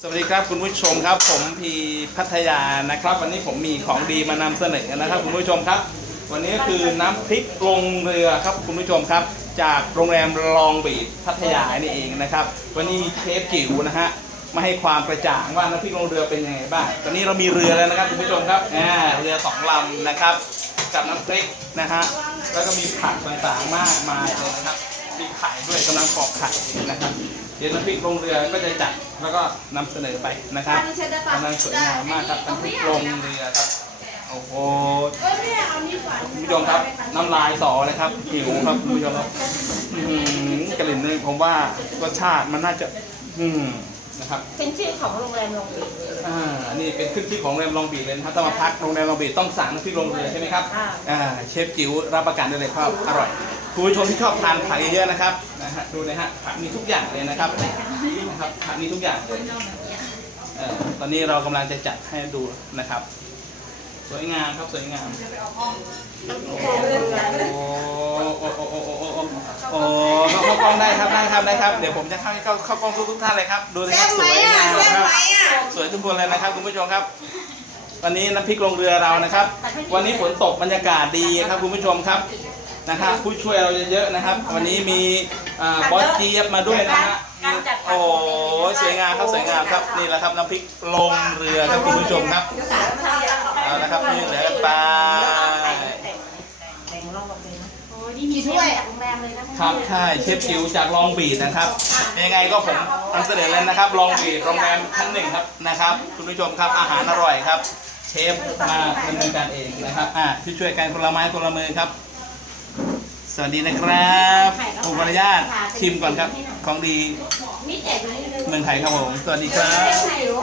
สวัสดีครับคุณผู้ชมครับ ผมพีพัทยานะครับ วันนี้ผมมีของดีมานำเสนอนะครับ คุณผู้ชมครับ วันนี้คือน้ำพริกลงเรือครับคุณผู้ชมครับ จากโรงแรมลองบีดพัทยานี่เองนะครับ วันนี้มีเชฟจิ๋วนะฮะมาให้ความกระจ่างว่าน้ำพริกลงเรือเป็นยังไงบ้างตอนนี้เรามีเรือแล้วนะครับคุณผู้ชมครับอ่าเรือสองลำนะครับ กับน้ำพริกนะฮะแล้วก็มีผักต่างๆมากมายเลยนะครับ มีไข่ด้วยกำลังปอกไข่นะครับ เดี๋ยวน้ำพริกลงเรือก็จะจัดแล้วก็นำเสนอไปนะครับกำลังสวยงามมากครับน้ำพริกลงเรือครับโอ้โหเออเนี่ยเอานี่ก่อนคุณผู้ชมครับน้ำลายสอเลยครับหิวครับคุณผู้ชมครับอื้อหือกลิ่นนี่ผมว่ารสชาติมันน่าจะ อืมนะครับเป็นชื่อของโรงแรมลงบีอ่า นี่เป็นขึ้นชื่อของโรงแรมลองบีดเลยนะครับถ้ามาพักโรงแรมลองบีดต้องสั่งน้ำพริกลงเรือใช่ไหมครับอ่าอ่า เชฟจิ๋วรับประกันได้เลยครับอร่อย คุณผู้ชมที่ชอบทานผักเยอะๆนะครับนะฮะดูนะฮะผักมีทุกอย่างเลยนะครับนะครับผักมีทุกอย่างเลยเอ่อตอนนี้เรากำลังจะจัดให้ดูนะครับ สวยงามครับสวยงามโอ้โหโอ้โหโอ้โอ้โอ้โอ้เข้ากล้องได้ครับได้ครับได้ครับเดี๋ยวผมจะเข้าเข้าเข้ากล้องทุกทุกท่านเลยครับดูนะครับสวยงามครับสวยทุกคนเลยนะครับคุณผู้ชมครับ วันนี้น้ำพริกลงเรือเรานะครับ วันนี้ฝนตกบรรยากาศดีครับคุณผู้ชมครับ นะครับผู้ช่วยเราเยอะๆนะครับ วันนี้มีอ่าบอสเจี๊ยบมาด้วยนะฮะมีโอ้สวยงามครับสวยงามครับนี่แหละครับน้ำพริกลงเรือครับคุณผู้ชมครับเอาละครับนี่เหลือกันไปโอ้นี่มีด้วยจากโรงแรมเลยนะครับใช่เชฟจิ๋วจากลองบีดนะครับยังไงก็ผมนำเสนอเลยนะครับลองบีดโรงแรมชั้นหนึ่งครับนะครับ คุณผู้ชมครับอาหารอร่อยครับ เชฟมาดำเนินการเองนะครับอะที่ช่วยกันคนละไม้คนละมือครับส วัสดีนะครับผมขออนุญาตชิมก่อนครับ ของดี มีแจกอยู่นี่เลยเมืองไทยครับผม สวัสดีครับไข่หรอ